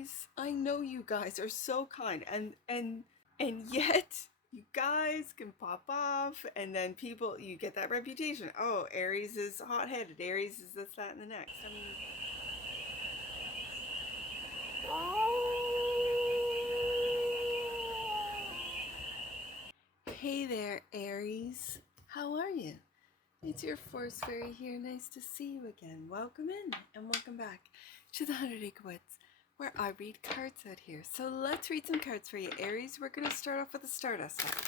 Aries. I know you guys are so kind, and yet you guys can pop off, and then people, you get that reputation. Oh, Aries is hot-headed. Aries is this, that, and the next. I mean, hey there, Aries. How are you? It's your Force Fairy here. Nice to see you again. Welcome in and welcome back to the 100 Acre Woods, where I read cards out here. So let's read some cards for you, Aries. We're going to start off with a Stardust deck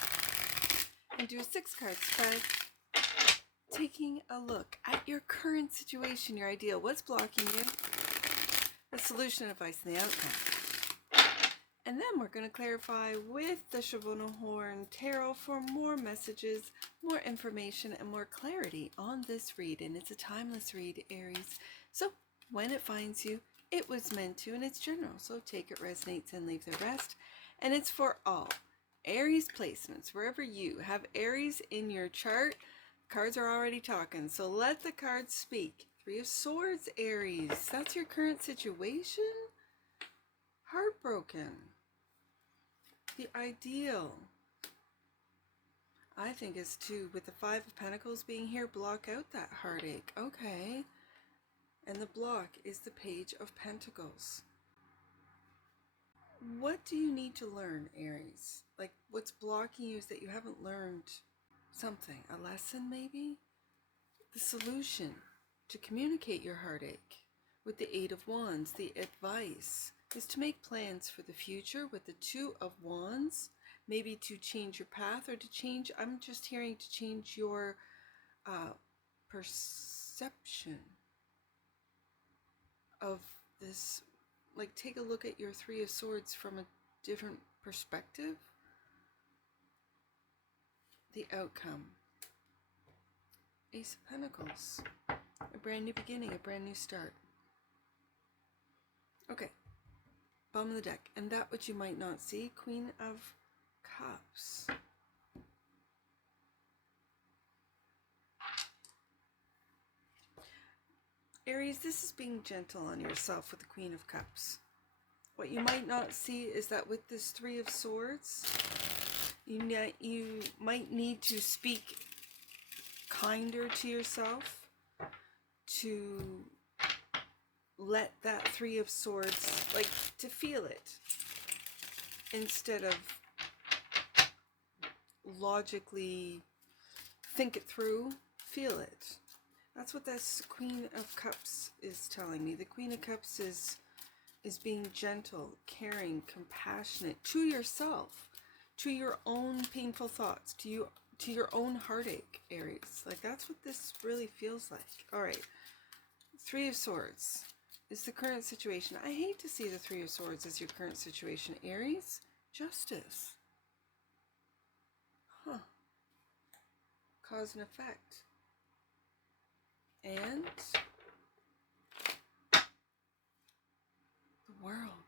and do a 6-card spread, taking a look at your current situation, your ideal, what's blocking you, the solution, advice, and the outcome. And then we're going to clarify with the CHERVONO-CHORNE Tarot for more messages, more information, and more clarity on this read. And it's a timeless read, Aries. So when it finds you, it was meant to, and it's general. So take it, resonates, and leave the rest. And it's for all Aries placements. Wherever you have Aries in your chart, cards are already talking. So let the cards speak. 3 of Swords, Aries. That's your current situation? Heartbroken. The ideal, I think, is to, with the 5 of Pentacles being here, block out that heartache. Okay. And the block is the Page of Pentacles. What do you need to learn, Aries? Like, what's blocking you is that you haven't learned something. A lesson, maybe? The solution to communicate your heartache with the 8 of Wands, the advice, is to make plans for the future with the 2 of Wands, maybe to change your path or to change, I'm just hearing, to change your perception of this. Like, take a look at your 3 of Swords from a different perspective. The outcome. Ace of Pentacles. A brand new beginning, a brand new start. Okay. Bottom of the deck. And that which you might not see, Queen of Cups. Aries, this is being gentle on yourself with the Queen of Cups. What you might not see is that with this 3 of Swords, you might need to speak kinder to yourself, to let that 3 of Swords, like, to feel it, instead of logically think it through. Feel it. That's what this Queen of Cups is telling me. The Queen of Cups is being gentle, caring, compassionate to yourself, to your own painful thoughts, to your own heartache, Aries. Like, that's what this really feels like. All right. 3 of Swords is the current situation. I hate to see the 3 of Swords as your current situation, Aries. Justice. Huh. Cause and effect. And the World.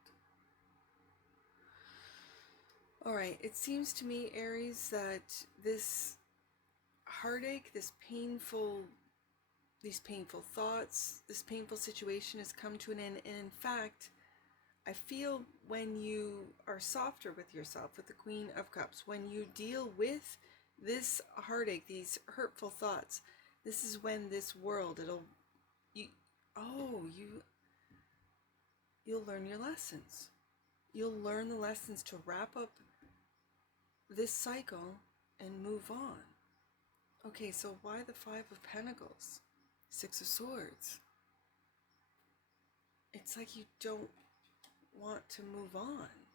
All right, it seems to me, Aries, that this heartache, these painful thoughts, this painful situation has come to an end. And in fact, I feel when you are softer with yourself, with the Queen of Cups, when you deal with this heartache, these hurtful thoughts, this is when this world, you'll learn your lessons. You'll learn the lessons to wrap up this cycle and move on. Okay, so why the 5 of Pentacles? 6 of Swords. It's like you don't want to move on,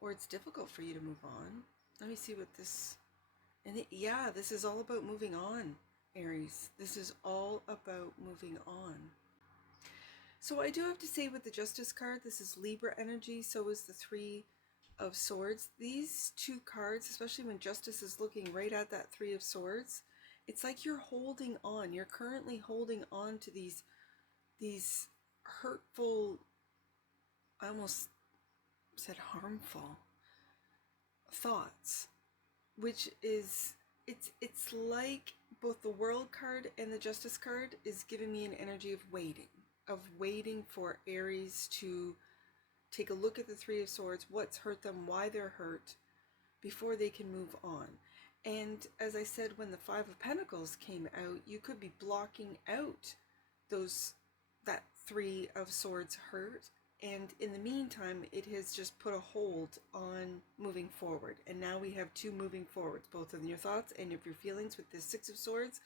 or it's difficult for you to move on. Let me see what this, yeah, this is all about moving on, Aries. This is all about moving on. So I do have to say, with the Justice card, this is Libra energy, so is the 3 of Swords. These 2 cards, especially when Justice is looking right at that 3 of Swords, it's like you're holding on. You're currently holding on to these hurtful, I almost said harmful, thoughts, which is, it's like both the World card and the Justice card is giving me an energy of waiting for Aries to take a look at the Three of Swords, what's hurt them, why they're hurt, before they can move on. And as I said, when the Five of Pentacles came out, you could be blocking out that Three of Swords hurt. And in the meantime, it has just put a hold on moving forward. And now we have two moving forwards, both in your thoughts and of your feelings, with the Six of Swords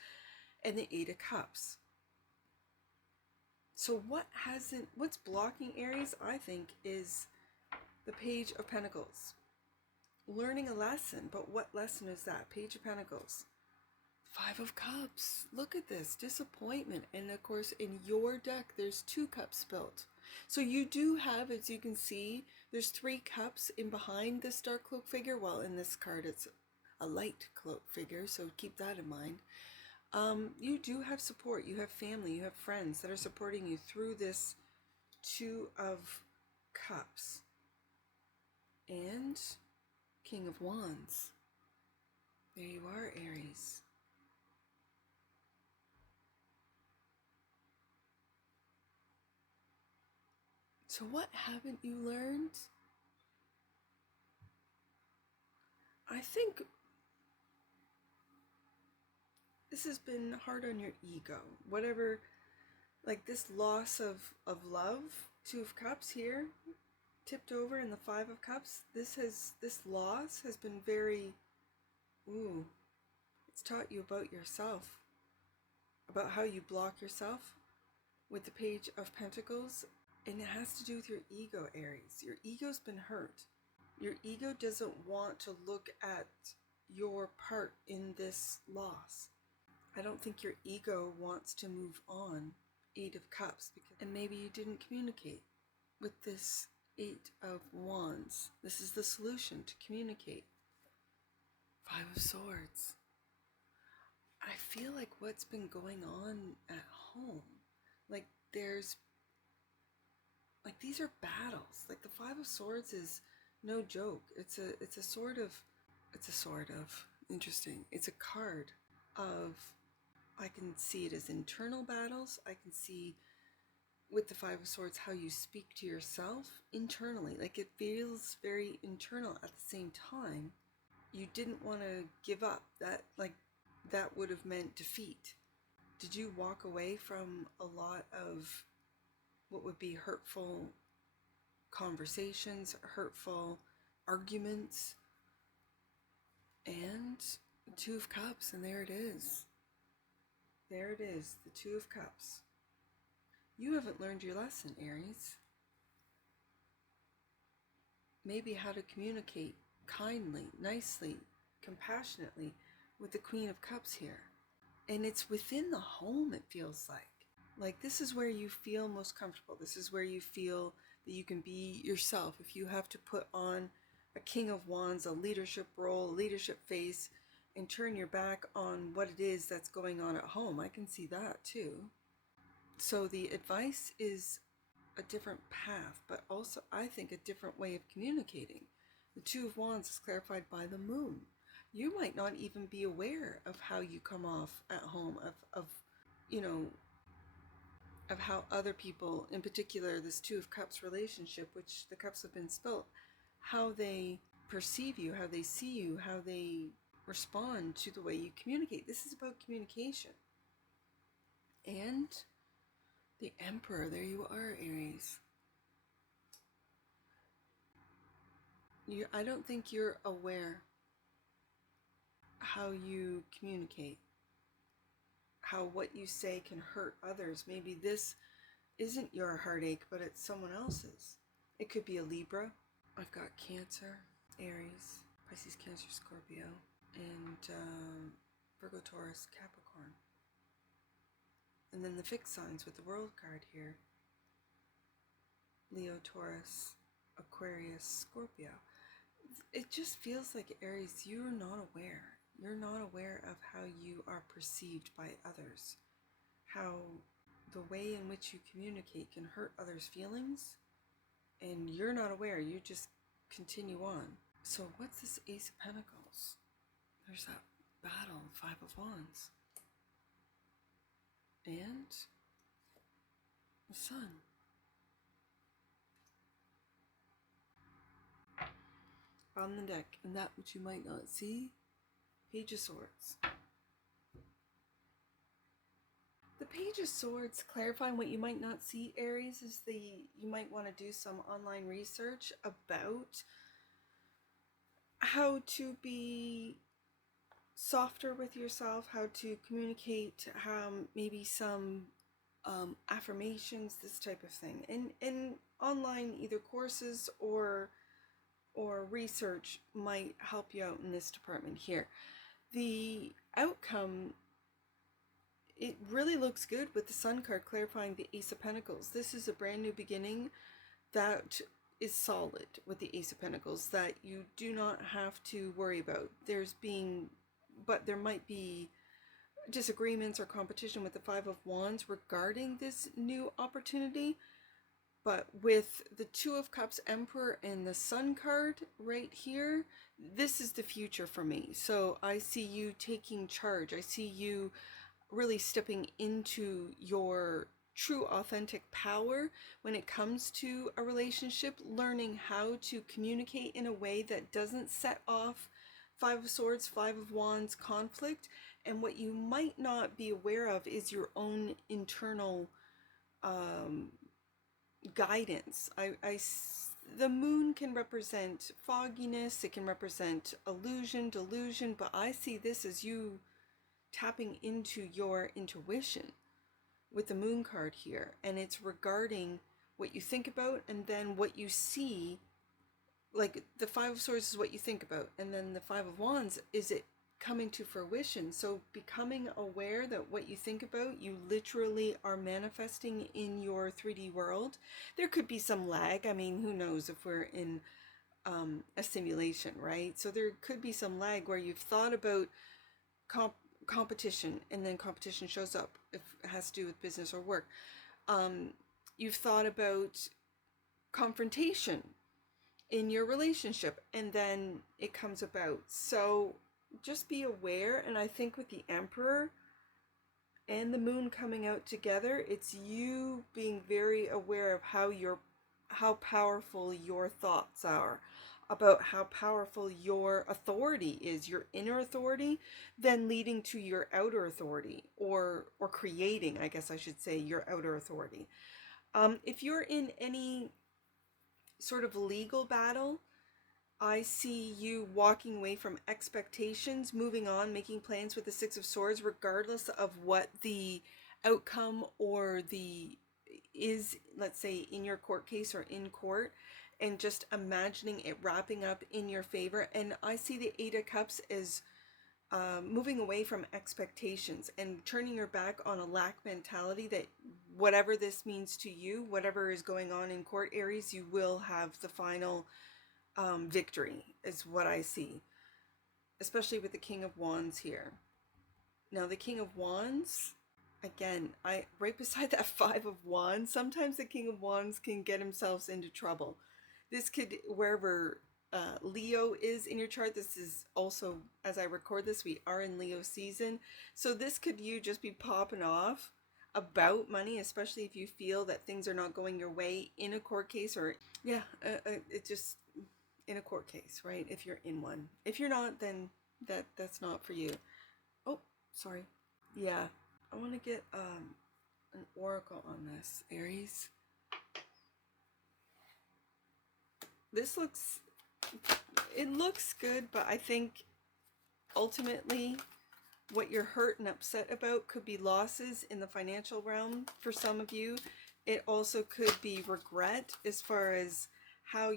and the Eight of Cups. So what's blocking Aries, I think, is the Page of Pentacles. Learning a lesson, but what lesson is that? Page of Pentacles. Five of Cups. Look at this. Disappointment. And of course, in your deck, there's 2 cups spilled. So you do have, as you can see, there's 3 cups in behind this dark cloak figure. Well, in this card, it's a light cloak figure, so keep that in mind. You do have support. You have family. You have friends that are supporting you through this 2 of Cups. And King of Wands. There you are, Aries. So what haven't you learned? I think this has been hard on your ego. Whatever, like this loss of love, 2 of Cups here, tipped over in the 5 of Cups. This loss has been very, it's taught you about yourself, about how you block yourself with the Page of Pentacles. And it has to do with your ego, Aries. Your ego's been hurt. Your ego doesn't want to look at your part in this loss. I don't think your ego wants to move on. 8 of Cups. And maybe you didn't communicate with this 8 of Wands. This is the solution, to communicate. 5 of Swords. I feel like what's been going on at home, like these are battles. Like the 5 of Swords is no joke. It's a sort of interesting. It's a card of, I can see it as internal battles. I can see with the 5 of Swords how you speak to yourself internally. Like it feels very internal. At the same time, you didn't want to give up. That would have meant defeat. Did you walk away from a lot of what would be hurtful conversations, hurtful arguments? And the 2 of Cups, and there it is. There it is, the 2 of Cups. You haven't learned your lesson, Aries. Maybe how to communicate kindly, nicely, compassionately with the Queen of Cups here. And it's within the home, it feels like. Like this is where you feel most comfortable. This is where you feel that you can be yourself. If you have to put on a King of Wands, a leadership role, a leadership face, and turn your back on what it is that's going on at home, I can see that too. So the advice is a different path, but also I think a different way of communicating. The 2 of Wands is clarified by the moon. You might not even be aware of how you come off at home, of how other people, in particular this 2 of Cups relationship, which the cups have been spilt, how they perceive you, how they see you, how they respond to the way you communicate. This is about communication. And the Emperor, there you are, Aries. I don't think you're aware how you communicate, how what you say can hurt others. Maybe this isn't your heartache, but it's someone else's. It could be a Libra. I've got Cancer, Aries, Pisces, Cancer, Scorpio, and Virgo, Taurus, Capricorn. And then the fixed signs with the World card here. Leo, Taurus, Aquarius, Scorpio. It just feels like, Aries, you're not aware. You're not aware of how you are perceived by others. How the way in which you communicate can hurt others' feelings. And you're not aware. You just continue on. So what's this Ace of Pentacles? There's that battle, 5 of Wands. And the Sun. on the deck, and that which you might not see. Page of Swords. The Page of Swords, clarifying what you might not see, Aries, is you might want to do some online research about how to be softer with yourself, how to communicate, maybe some affirmations, this type of thing. And online, either courses or research might help you out in this department here. The outcome, it really looks good with the Sun card clarifying the Ace of Pentacles. This is a brand new beginning that is solid with the Ace of Pentacles, that you do not have to worry about. But there might be disagreements or competition with the Five of Wands regarding this new opportunity. But with the Two of Cups, Emperor, and the Sun card right here, this is the future for me. So I see you taking charge. I see you really stepping into your true authentic power when it comes to a relationship, learning how to communicate in a way that doesn't set off Five of Swords, Five of Wands conflict. And what you might not be aware of is your own internal guidance. The moon can represent fogginess, it can represent illusion, delusion, but I see this as you tapping into your intuition with the moon card here. And it's regarding what you think about, and then what you see. Like the Five of Swords is what you think about, and then the Five of Wands is it coming to fruition. So becoming aware that what you think about, you literally are manifesting in your 3D world. There could be some lag. I mean, who knows if we're in a simulation, right? So there could be some lag where you've thought about competition, and then competition shows up if it has to do with business or work. You've thought about confrontation in your relationship, and then it comes about. So just be aware. And I think with the Emperor and the moon coming out together, it's you being very aware of how powerful your thoughts are, about how powerful your authority is, your inner authority, then leading to your outer authority, or creating, I guess I should say, your outer authority. If you're in any sort of legal battle, I see you walking away from expectations, moving on, making plans with the Six of Swords, regardless of what the outcome or is, let's say, in your court case or in court, and just imagining it wrapping up in your favor. And I see the Eight of Cups as moving away from expectations and turning your back on a lack mentality, that whatever this means to you, whatever is going on in court, Aries, you will have the final victory, is what I see, especially with the King of Wands here. Now the King of Wands, again, right beside that Five of Wands, sometimes the King of Wands can get himself into trouble. This could, wherever Leo is in your chart, this is also, as I record this, we are in Leo season, so this could you just be popping off about money, especially if you feel that things are not going your way in a court case, or it just in a court case, right? If you're in one. If you're not, then that's not for you. Oh, sorry. Yeah, I want to get an oracle on this, Aries. This looks good, but I think ultimately what you're hurt and upset about could be losses in the financial realm for some of you. It also could be regret as far as how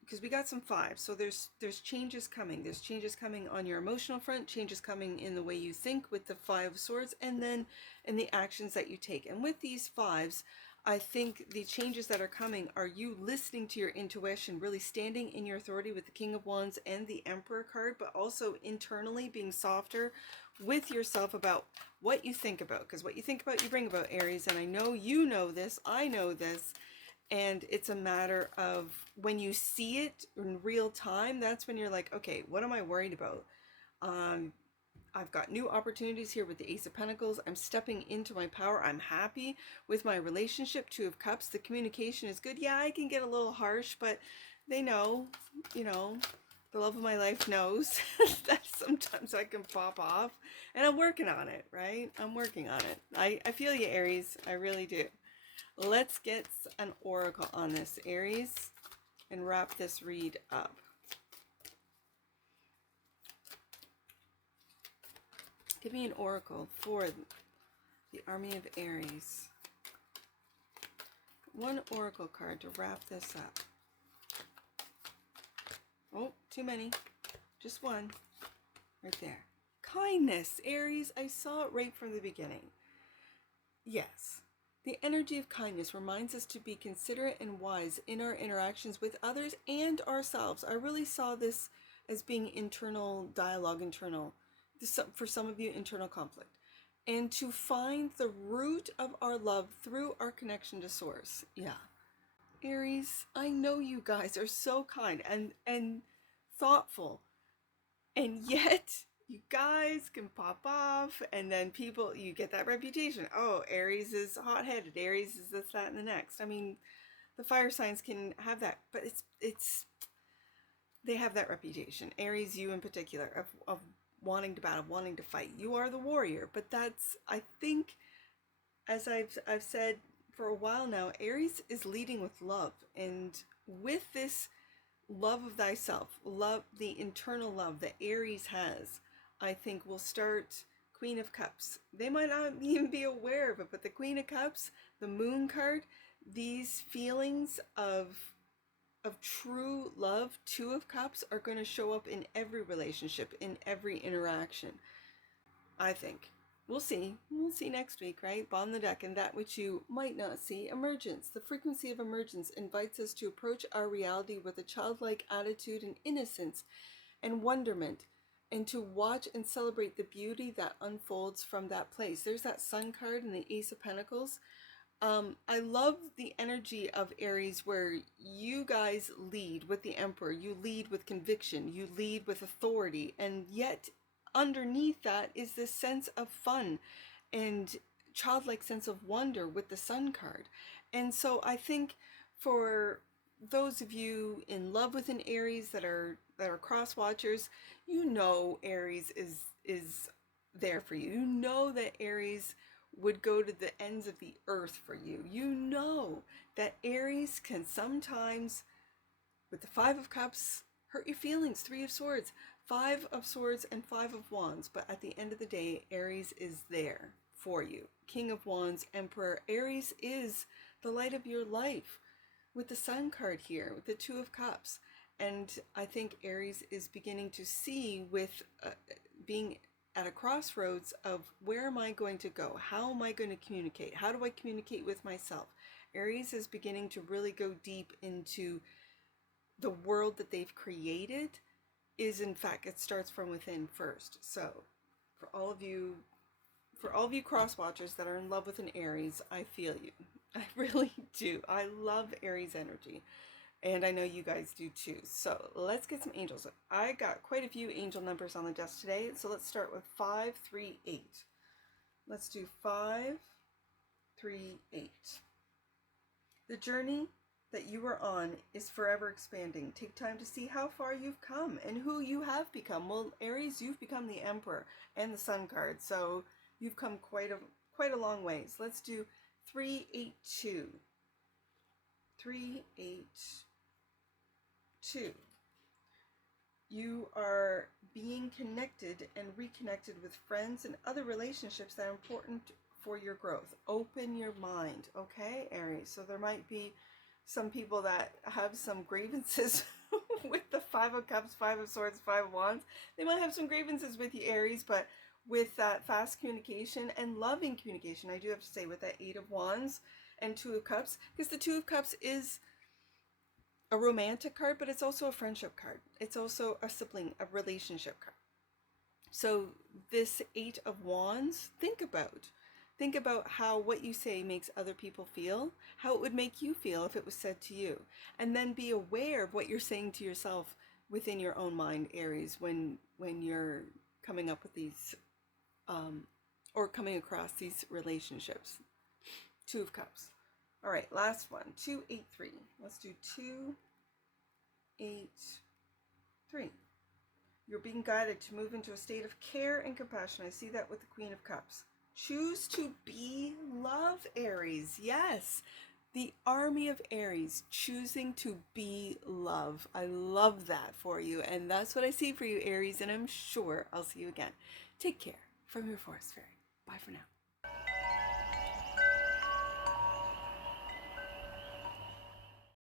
because we got some fives, so there's changes coming. There's changes coming on your emotional front, changes coming in the way you think with the Five of Swords, and then in the actions that you take. And with these fives, I think the changes that are coming are you listening to your intuition, really standing in your authority with the King of Wands and the Emperor card, but also internally being softer with yourself about what you think about, because what you think about, you bring about, Aries. And I know you know this, I know this. And it's a matter of when you see it in real time, that's when you're like, okay, what am I worried about? I've got new opportunities here with the Ace of Pentacles. I'm stepping into my power. I'm happy with my relationship. Two of Cups. The communication is good. Yeah, I can get a little harsh, but they know, The love of my life knows that sometimes I can pop off, and I'm working on it, right? I'm working on it. I feel you, Aries. I really do. Let's get an oracle on this, Aries, and wrap this read up. Give me an oracle for the army of Aries. One oracle card to wrap this up. Oh, too many. Just one. Right there. Kindness, Aries. I saw it right from the beginning. Yes. The energy of kindness reminds us to be considerate and wise in our interactions with others and ourselves. I really saw this as being internal dialogue, for some of you, internal conflict. And to find the root of our love through our connection to Source. Yeah. Aries, I know you guys are so kind and thoughtful. And yet, you guys can pop off, and then people, you get that reputation. Oh, Aries is hot-headed. Aries is this, that, and the next. I mean, the fire signs can have that, but they have that reputation. Aries, you in particular, of wanting to battle, wanting to fight. You are the warrior, but that's, I think, as I've said for a while now, Aries is leading with love, and with this love of thyself, love, the internal love that Aries has, I think will start Queen of Cups. They might not even be aware of it, but the Queen of Cups, the Moon card, these feelings of true love, Two of Cups, are going to show up in every relationship, in every interaction, I think. We'll see. We'll see next week, right? Bomb the deck, and that which you might not see. Emergence. The frequency of emergence invites us to approach our reality with a childlike attitude and innocence and wonderment, and to watch and celebrate the beauty that unfolds from that place. There's that Sun card and the Ace of Pentacles. I love the energy of Aries where you guys lead with the Emperor. You lead with conviction. You lead with authority. And yet underneath that is this sense of fun and childlike sense of wonder with the Sun card. And so I think for those of you in love with an Aries that are cross watchers, you know Aries is there for you. You know that Aries would go to the ends of the earth for you. You know that Aries can sometimes, with the Five of Cups, hurt your feelings. Three of Swords, Five of Swords, and Five of Wands. But at the end of the day, Aries is there for you. King of Wands, Emperor. Aries is the light of your life. With the Sun card here, with the Two of Cups. And I think Aries is beginning to see with being at a crossroads of where am I going to go? How am I going to communicate? How do I communicate with myself? Aries is beginning to really go deep into the world that they've created. Is in fact, it starts from within first. So for all of you cross watchers that are in love with an Aries, I feel you. I really do. I love Aries energy. And I know you guys do too. So let's get some angels. I got quite a few angel numbers on the desk today. So let's start with 5, 3, 8. Let's do 5, 3, 8. The journey that you are on is forever expanding. Take time to see how far you've come and who you have become. Well, Aries, you've become the Emperor and the Sun card. So you've come quite a long ways. Let's do 3, 8, 2. 3, 8, 2. You are being connected and reconnected with friends and other relationships that are important for your growth. Open your mind, okay, Aries? So there might be some people that have some grievances with the Five of Cups, Five of Swords, Five of Wands. They might have some grievances with you, Aries, but with that fast communication and loving communication, I do have to say, with that Eight of Wands and Two of Cups, because the Two of Cups is a romantic card, but it's also a friendship card. It's also a sibling, a relationship card. So this Eight of Wands, think about how what you say makes other people feel, how it would make you feel if it was said to you. And then be aware of what you're saying to yourself within your own mind, Aries, when you're coming up with these, or coming across these relationships. Two of Cups. All right, last one, 2, 8, 3. Let's do 2, 8, 3. You're being guided to move into a state of care and compassion. I see that with the Queen of Cups. Choose to be love, Aries. Yes, the army of Aries, choosing to be love. I love that for you. And that's what I see for you, Aries. And I'm sure I'll see you again. Take care from your Forest Fairy. Bye for now.